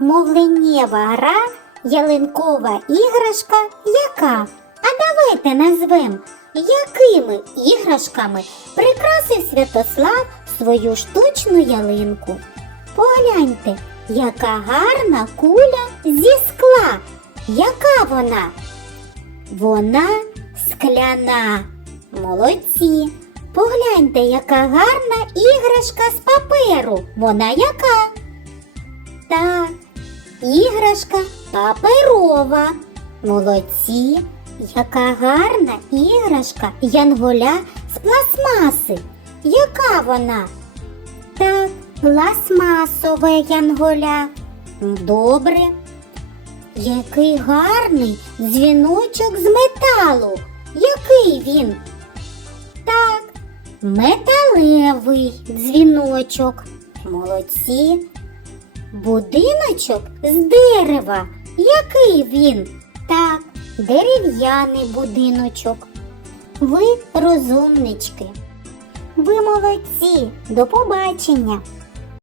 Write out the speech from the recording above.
Мовленнєва гра, ялинкова іграшка яка? А давайте назвем, якими іграшками прикрасив Святослав свою штучну ялинку. Погляньте, яка гарна куля зі скла. Яка вона? Вона скляна. Молодці. Погляньте, яка гарна іграшка з паперу. Вона яка? Так, іграшка паперова. Молодці. Яка гарна іграшка янголя з пластмаси. Яка вона? Так, пластмасове янголя. Добре. Який гарний дзвіночок з металу. Який він? Так, металевий дзвіночок. Молодці. Будиночок з дерева. Який він? Так, дерев'яний будиночок. Ви розумнички. Ви молодці. До побачення.